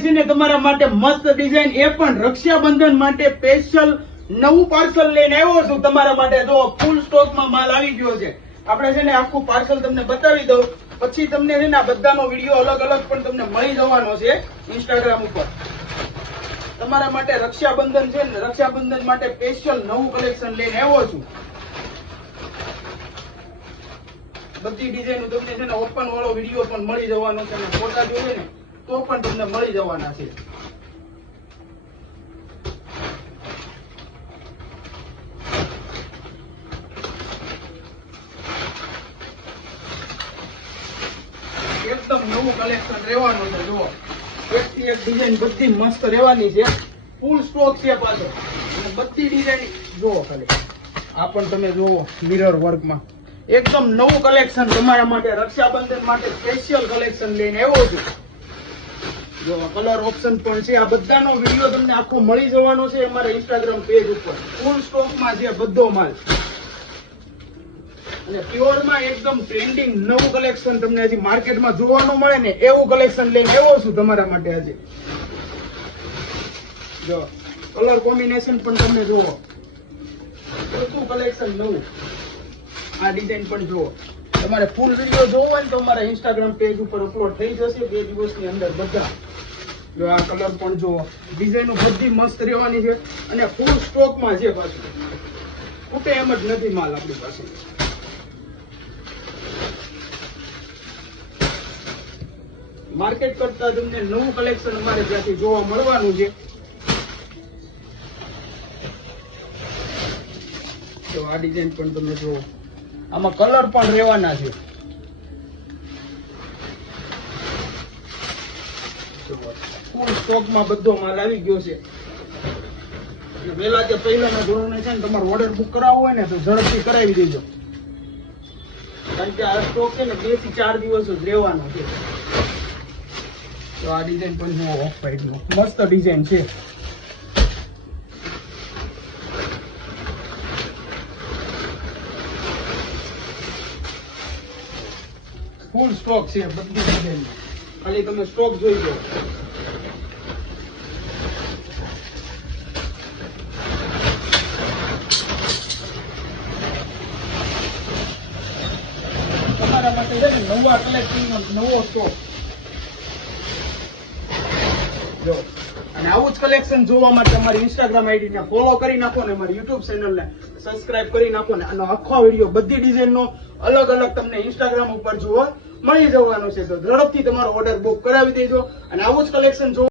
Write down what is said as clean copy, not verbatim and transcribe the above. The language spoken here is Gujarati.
તમારા માટે મસ્ત ડિઝાઇન, એ પણ રક્ષાબંધન માટે સ્પેશિયલ નવું પાર્સલ લઈને આવ્યો છું તમારા માટે. જો ફૂલ સ્ટોકમાં માલ આવી ગયો છે. આપણે છે ને આખું પાર્સલ તમને બતાવી દઉં, પછી તમને છે ને આ બધાનો વિડીયો અલગ અલગ પણ તમને મળી જવાનો છે ઇન્સ્ટાગ્રામ ઉપર. તમારા માટે રક્ષાબંધન છે ને, રક્ષાબંધન માટે સ્પેશિયલ નવું કલેક્શન લઈને આવ્યો છું. બધી ડિઝાઇન તમને છે ને ઓપન વાળો વિડીયો પણ મળી જવાનો છે, અને ફોટા જોઈએ ને તો પણ તમને મળી જવાના છે. એકદમ નવું કલેક્શન રહેવાનું છે. જુઓ, એકથી એક ડિઝાઇન બધી મસ્ત રહેવાની છે. ફૂલ સ્ટોક છે પાછો, અને બધી ડિઝાઇન જુઓ ખાલી. આ પણ તમે જુઓ મિરર વર્કમાં એકદમ નવું કલેક્શન તમારા માટે રક્ષાબંધન માટે સ્પેશિયલ કલેક્શન લઈને આવ્યો છું. જો કલર ઓપ્શન પણ છે. આ બધાનો વિડીયો તમને આખો મળી જવાનો છે અમારા ઇન્સ્ટાગ્રામ પેજ ઉપર. ફૂલ સ્ટોકમાં છે બધો માલ, અને પ્યોરમાં એકદમ ટ્રેન્ડિંગ નવું કલેક્શન તમને હજી માર્કેટમાં જોવા ન મળે ને એવું કલેક્શન લઈને આવ્યો છું તમારા માટે આજે. જો કલર કોમ્બિનેશન પણ તમને જુઓ, બધું કલેક્શન નવું. આ ડિઝાઇન પણ જુઓ. તમારે ફૂલ વિડીયો જોવો હોય ને તો અમારા ઇન્સ્ટાગ્રામ પેજ ઉપર અપલોડ થઈ જશે 2 દિવસની અંદર બધા. જો આ કલર પણ જુઓ, ડિઝાઇનો બધી મસ્ત રહેવાની છે, અને ફૂલ સ્ટોકમાં છે પાછું. ખૂટે એમ જ નથી માલ આપણી પાસે. માર્કેટ કરતા તમને નવું કલેક્શન અમારે ત્યાંથી જોવા મળવાનું છે. તો આ ડિઝાઇન પણ તમે જુઓ, આમાં કલર પણ રહેવાના છે. ફૂલ સ્ટોકમાં બધો માલ આવી ગયો છે. વહેલા કે પહેલાના ધોરણે છે ને તમારે ઓર્ડર બુક કરાવવો હોય ને તો ઝડપથી કરાવી દેજો, કારણ કે આ સ્ટોક છે ને 2 થી 4 દિવસ જ રહેવાનો છે. તો આ ડિઝાઇન પણ જુઓ, ઓફ વ્હાઈટ નો મસ્ત ડિઝાઇન છે. ફૂલ સ્ટોક છે બધી ડિઝાઇન, ખાલી તમે સ્ટોક જોઈ લો. તમારા માટે છે ને નવા કલેક્શનનો નવો સ્ટોક. જો, અને આવું જ કલેક્શન જોવા માટે અમારી ઇન્સ્ટાગ્રામ આઈડી ને ફોલો કરી નાખો ને અમારી યુટ્યુબ ચેનલ ને સબસ્ક્રાઇબ કરી નાખો ને આનો આખો વિડીયો બધી ડિઝાઇન નો અલગ અલગ તમને ઇન્સ્ટાગ્રામ ઉપર જોવા મળી જવાનો છે. તો ઝડપથી તમારો ઓર્ડર બુક કરાવી દેજો, અને આવું જ કલેક્શન જોવા